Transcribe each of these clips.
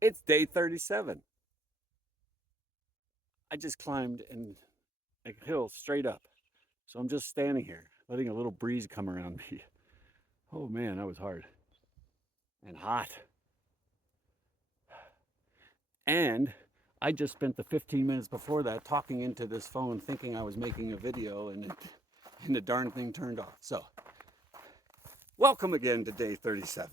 It's day 37. I just climbed a hill straight up. So I'm just standing here, letting a little breeze come around me. Oh man, that was hard and hot. And I just spent the 15 minutes before that talking into this phone thinking I was making a video and the darn thing turned off. So, welcome again to day 37.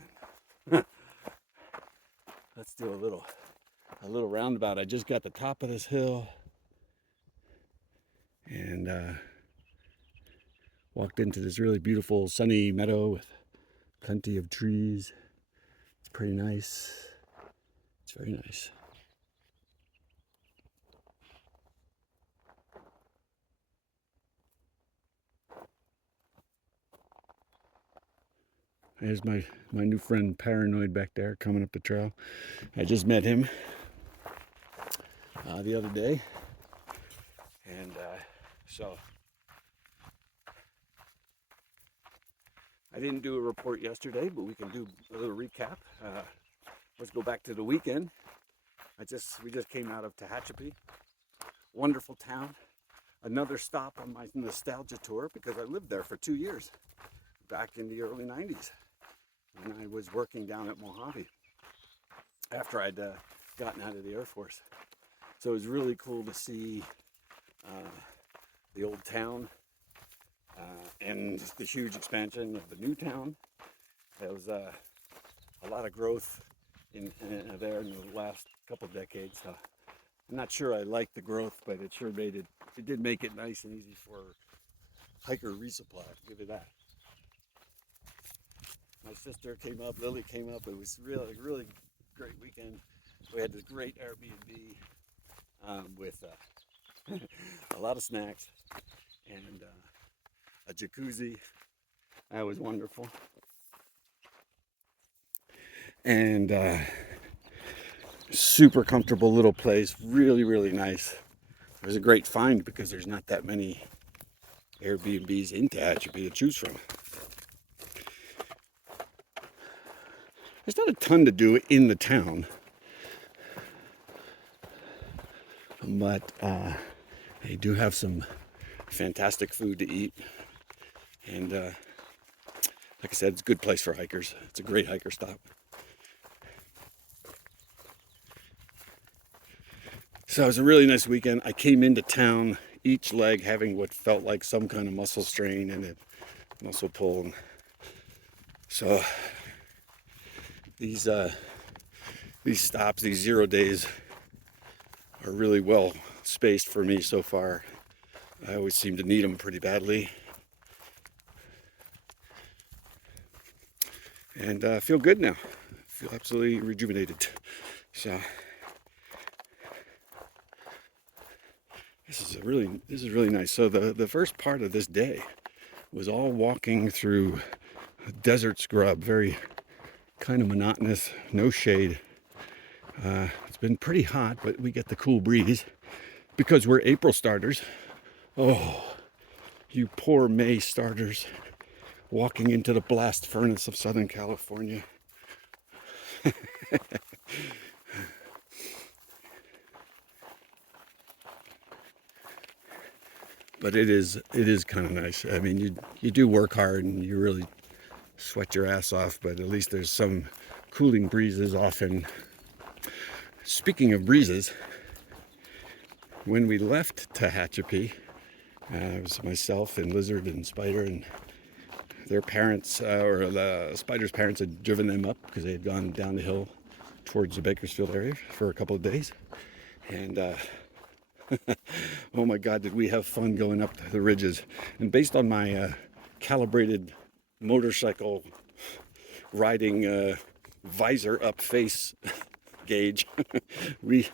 Let's do a little roundabout. I just got the top of this hill and walked into this really beautiful sunny meadow with plenty of trees. It's pretty nice. It's very nice. There's my new friend Paranoid back there coming up the trail. I just met him the other day. And so I didn't do a report yesterday, but we can do a little recap. Let's go back to the weekend. We just came out of Tehachapi. Wonderful town. Another stop on my nostalgia tour because I lived there for 2 years back in the early 90s when I was working down at Mojave after I'd gotten out of the Air Force. So it was really cool to see the old town and the huge expansion of the new town. There was a lot of growth there in the last couple decades. I'm not sure I liked the growth, but it sure it did make it nice and easy for hiker resupply, I'll give you that. My sister came up, Lily came up. It was really great weekend. We had this great Airbnb with a lot of snacks and a jacuzzi. That was wonderful. And super comfortable little place, really nice. It was a great find because there's not that many Airbnbs in Tehachapi to choose from. There's not a ton to do in the town, but they do have some fantastic food to eat. And like I said, it's a good place for hikers. It's a great hiker stop. So it was a really nice weekend. I came into town, each leg having what felt like some kind of muscle strain and a muscle pull. So these stops, these 0 days, are really well spaced for me so far. I always seem to need them pretty badly. And I feel good now. I feel absolutely rejuvenated. So this is really nice. So the first part of this day was all walking through desert scrub, very kind of monotonous, no shade. It's been pretty hot, but we get the cool breeze because we're April starters. Oh, you poor May starters walking into the blast furnace of Southern California. But it is kind of nice. I mean, you do work hard and you really sweat your ass off, but at least there's some cooling breezes often. Speaking of breezes, when we left Tehachapi, it was myself and Lizard and Spider and their parents, or the Spider's parents, had driven them up because they had gone down the hill towards the Bakersfield area for a couple of days. And oh my God, did we have fun going up the ridges. And based on my calibrated motorcycle riding visor up face gauge, we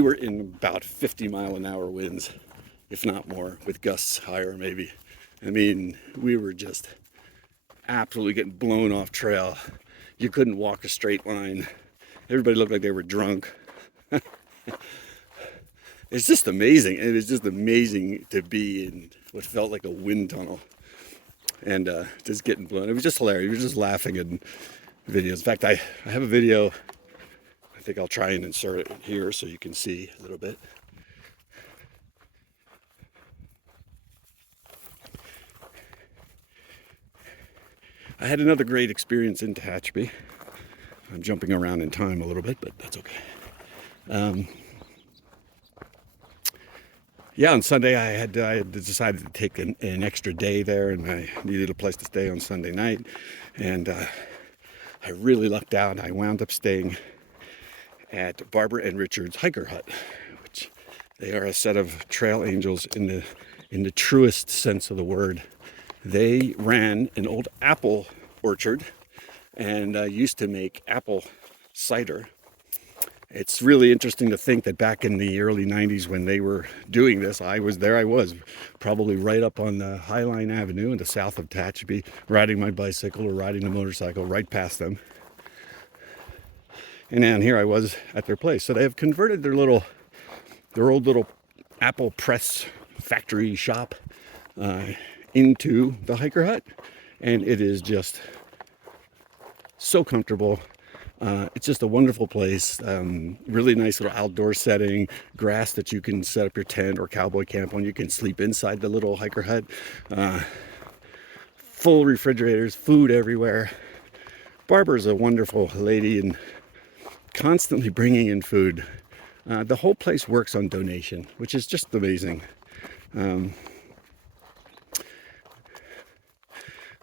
were in about 50-mile-an-hour winds, if not more, with gusts higher maybe. I mean, we were just absolutely getting blown off trail. You couldn't walk a straight line. Everybody looked like they were drunk. It's just amazing. It is just amazing to be in what felt like a wind tunnel and just getting blown. It was just hilarious. We were just laughing in videos. In fact, I have a video I think I'll try and insert it here so you can see a little bit. I had another great experience in Tehachapi. I'm jumping around in time a little bit, but that's okay. Yeah, on Sunday I had decided to take an extra day there, and I needed a place to stay on Sunday night. And I really lucked out. I wound up staying at Barbara and Richard's Hiker Hut, which they are a set of trail angels in the truest sense of the word. They ran an old apple orchard and used to make apple cider. It's really interesting to think that back in the early 90s when they were doing this, I was probably right up on the Highline Avenue in the south of Tehachapi, riding my bicycle or riding a motorcycle right past them. And down here I was at their place. So they have converted their old little apple press factory shop into the Hiker Hut. And it is just so comfortable. It's just a wonderful place. Really nice little outdoor setting, grass that you can set up your tent or cowboy camp on. You can sleep inside the little Hiker Hut. Full refrigerators, food everywhere. Barbara's a wonderful lady and constantly bringing in food. The whole place works on donation, which is just amazing.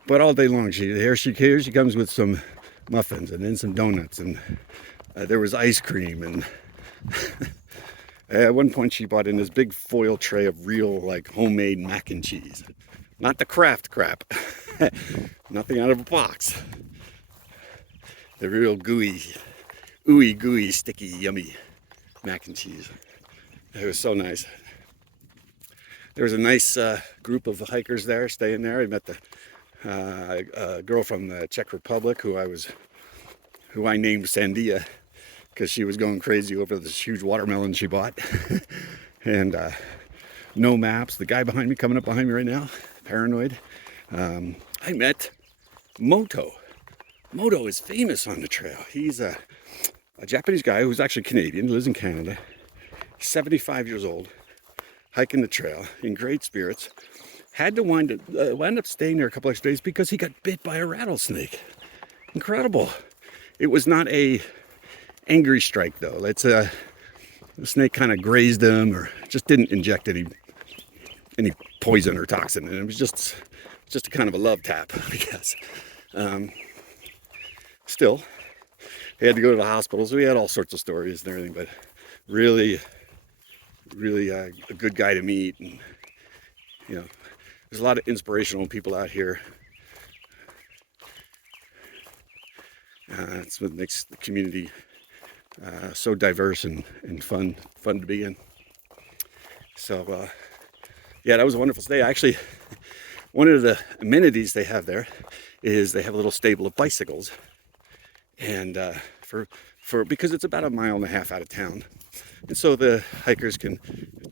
But all day long, here she comes with some muffins and then some donuts, and there was ice cream, and at one point she brought in this big foil tray of real, like, homemade mac and cheese, not the Kraft crap. Nothing out of a box, the real ooey gooey, sticky, yummy mac and cheese. It was so nice. There was a nice group of hikers there staying there. I met a girl from the Czech Republic who I named Sandia because she was going crazy over this huge watermelon she bought. And no maps. The guy coming up behind me right now, paranoid. I met Moto. Moto is famous on the trail. He's a Japanese guy who's actually Canadian, lives in Canada. 75 years old, hiking the trail in great spirits. Had to wind up staying there a couple extra days because he got bit by a rattlesnake. Incredible. It was not a angry strike though. The snake kind of grazed him or just didn't inject any poison or toxin. And it was just a kind of a love tap, I guess. Still, he had to go to the hospital, so we had all sorts of stories and everything, but really a good guy to meet. And there's a lot of inspirational people out here. It's what makes the community so diverse and fun to be in. So yeah, that was a wonderful stay. Actually, one of the amenities they have there is they have a little stable of bicycles, and because it's about 1.5 miles out of town, and so the hikers can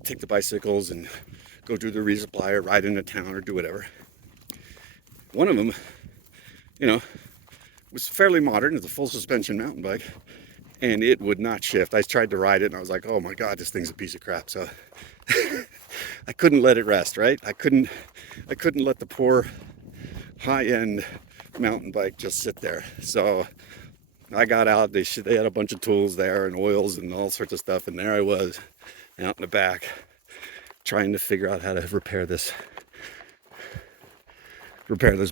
take the bicycles and go do the resupply or ride into town or do whatever. One of them, was fairly modern. It's a full suspension mountain bike, and it would not shift. I tried to ride it, and I was like, oh my God, this thing's a piece of crap. So I couldn't let it rest, right? I couldn't let the poor high-end mountain bike just sit there. So I got out. They had a bunch of tools there and oils and all sorts of stuff, and there I was out in the back trying to figure out how to repair this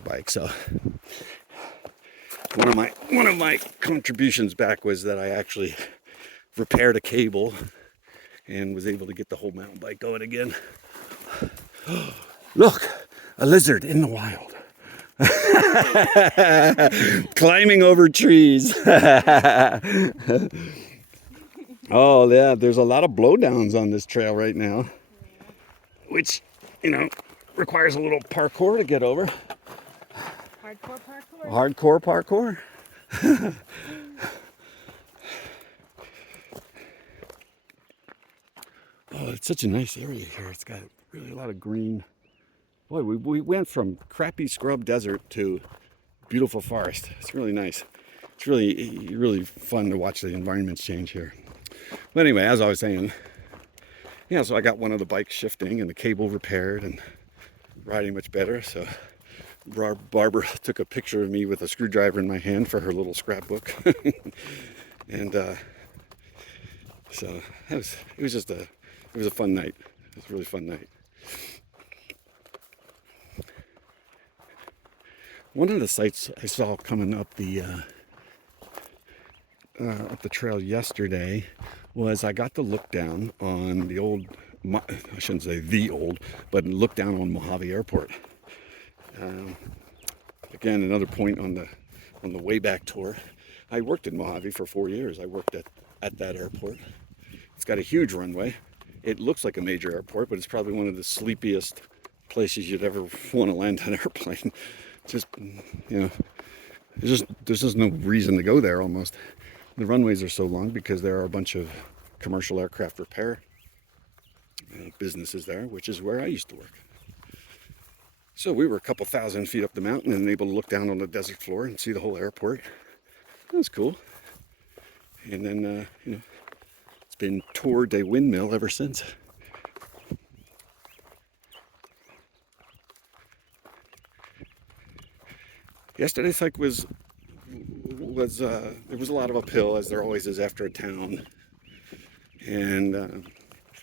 bike. So one of my contributions back was that I actually repaired a cable and was able to get the whole mountain bike going again. Look, a lizard in the wild. Climbing over trees. Oh yeah, there's a lot of blowdowns on this trail right now, which requires a little parkour to get over. Hardcore parkour. Oh, it's such a nice area here. It's got really a lot of green. Boy, we went from crappy scrub desert to beautiful forest. It's really nice. it's really fun to watch the environments change here. But anyway, as I was saying, yeah, so I got one of the bikes shifting and the cable repaired and riding much better. So Barbara took a picture of me with a screwdriver in my hand for her little scrapbook. And so it was a fun night. It was a really fun night. One of the sights I saw coming up the trail yesterday was I got to look down on the old, I shouldn't say the old, but look down on Mojave Airport. Again, another point on the way back tour. I worked in Mojave for 4 years. I worked at that airport. It's got a huge runway. It looks like a major airport, but it's probably one of the sleepiest places you'd ever want to land an airplane. Just, you know, there's just no reason to go there almost. The runways are so long because there are a bunch of commercial aircraft repair businesses there, which is where I used to work. So we were a couple thousand feet up the mountain and able to look down on the desert floor and see the whole airport. That was cool. And then, it's been Tour de Windmill ever since. Yesterday's hike was there was a lot of uphill, as there always is after a town, and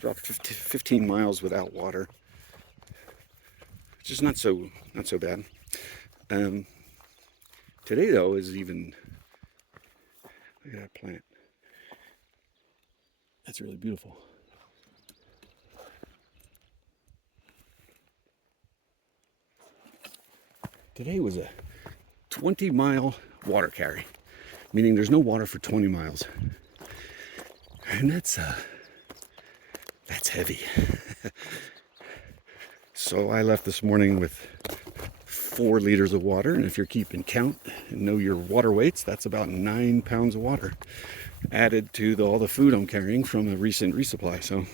about 15 miles without water, which is not so bad. Today though is even, look at that plant. That's really beautiful. Today was a 20-mile water carry, meaning there's no water for 20 miles. And that's heavy. So I left this morning with 4 liters of water, and if you're keeping count and know your water weights, that's about 9 pounds of water added to all the food I'm carrying from a recent resupply. So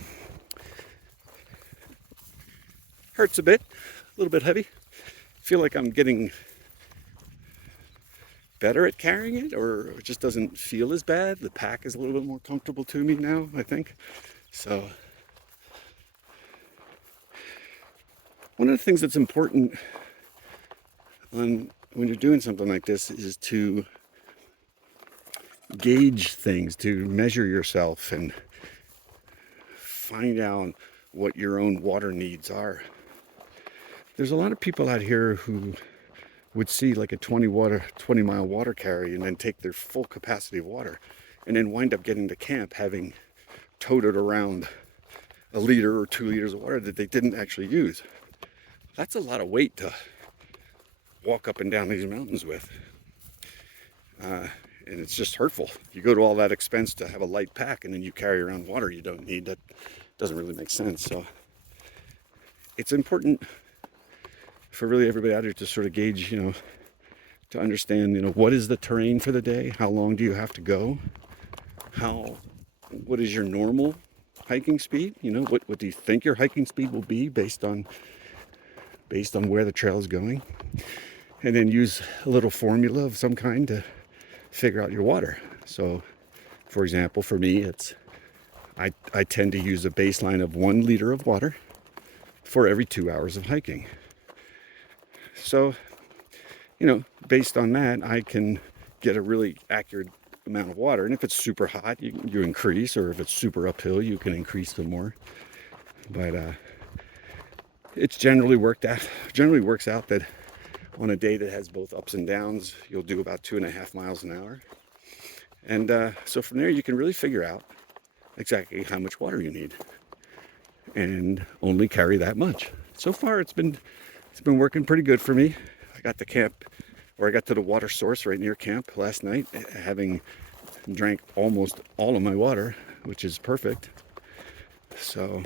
hurts a bit, a little bit heavy. Feel like I'm getting better at carrying it, or it just doesn't feel as bad. The pack is a little bit more comfortable to me now, I think. So one of the things that's important when you're doing something like this is to gauge things, to measure yourself and find out what your own water needs are. There's a lot of people out here who would see like a 20-mile water carry and then take their full capacity of water and then wind up getting to camp having toted around a liter or 2 liters of water that they didn't actually use. That's a lot of weight to walk up and down these mountains with. And it's just hurtful. You go to all that expense to have a light pack and then you carry around water you don't need. That doesn't really make sense. So it's important for really everybody out here to sort of gauge, to understand, what is the terrain for the day? How long do you have to go? What is your normal hiking speed? What do you think your hiking speed will be based on where the trail is going? And then use a little formula of some kind to figure out your water. So, for example, for me, I tend to use a baseline of 1 liter of water for every 2 hours of hiking. So, based on that, I can get a really accurate amount of water. And if it's super hot, you increase, or if it's super uphill, you can increase some more. But it's generally works out that on a day that has both ups and downs, you'll do about 2.5 miles an hour. And so from there, you can really figure out exactly how much water you need and only carry that much. So far, it's been working pretty good for me. I got to the water source right near camp last night, having drank almost all of my water, which is perfect. So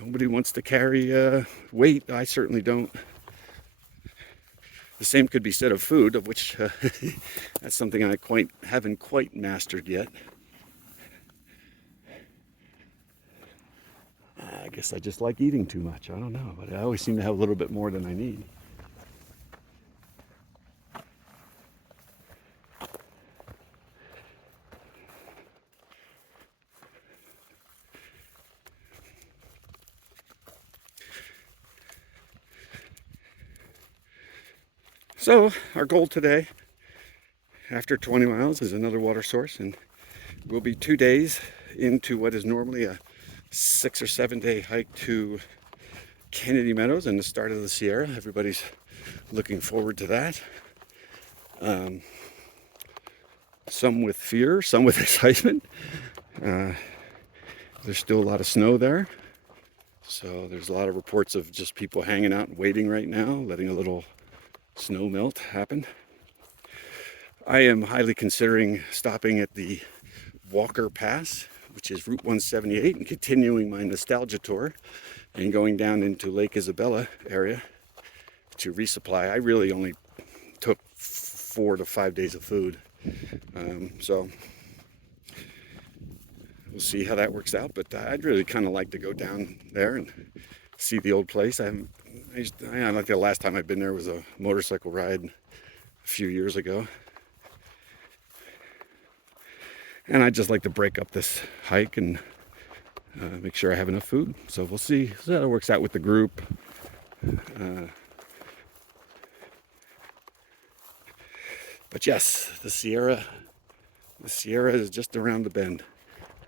nobody wants to carry weight. I certainly don't. The same could be said of food, of which that's something I haven't quite mastered yet. I guess I just like eating too much. I don't know, but I always seem to have a little bit more than I need. So our goal today, after 20 miles, is another water source, and we'll be 2 days into what is normally a 6 or 7 day hike to Kennedy Meadows and the start of the Sierra. Everybody's looking forward to that. Some with fear, some with excitement. There's still a lot of snow there, so there's a lot of reports of just people hanging out and waiting right now, letting a little snow melt happen. I am highly considering stopping at the Walker Pass, which is Route 178, and continuing my nostalgia tour and going down into Lake Isabella area to resupply. I really only took 4 to 5 days of food, so we'll see how that works out. But I'd really kind of like to go down there and see the old place. I like the last time I've been there was a motorcycle ride a few years ago, and I'd just like to break up this hike and make sure I have enough food. So we'll see how that works out with the group. But yes, the Sierra is just around the bend.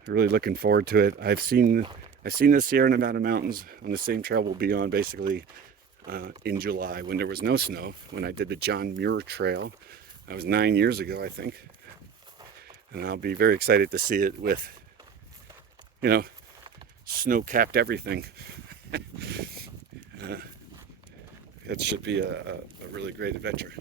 Really looking forward to it. I've seen the Sierra Nevada mountains on the same trail we'll be on basically in July when there was no snow, when I did the John Muir Trail. That was 9 years ago, I think. And I'll be very excited to see it with, snow-capped everything. It should be a really great adventure.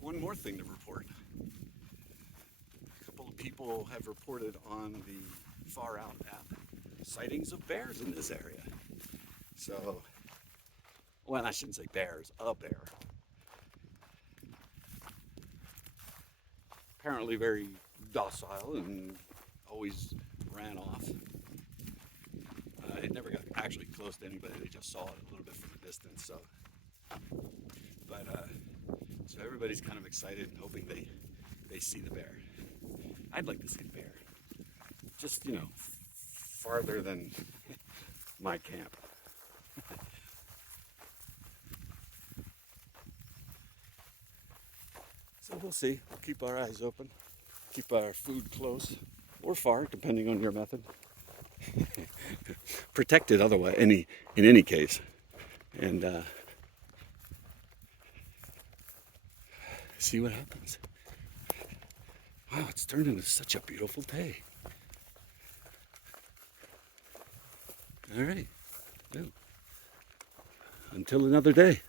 One more thing to report. A couple of people have reported on the Far Out app sightings of bears in this area. So, well, I shouldn't say bears, a bear. Apparently very docile and always ran off. It never got actually close to anybody. They just saw it a little bit from a distance. So everybody's kind of excited and hoping they see the bear. I'd like to see the bear. Just, farther than my camp. So we'll see. We'll keep our eyes open. Keep our food close or far, depending on your method. Protected otherwise, in any case. And see what happens. Wow, it's turned into such a beautiful day. All right. Well, until another day.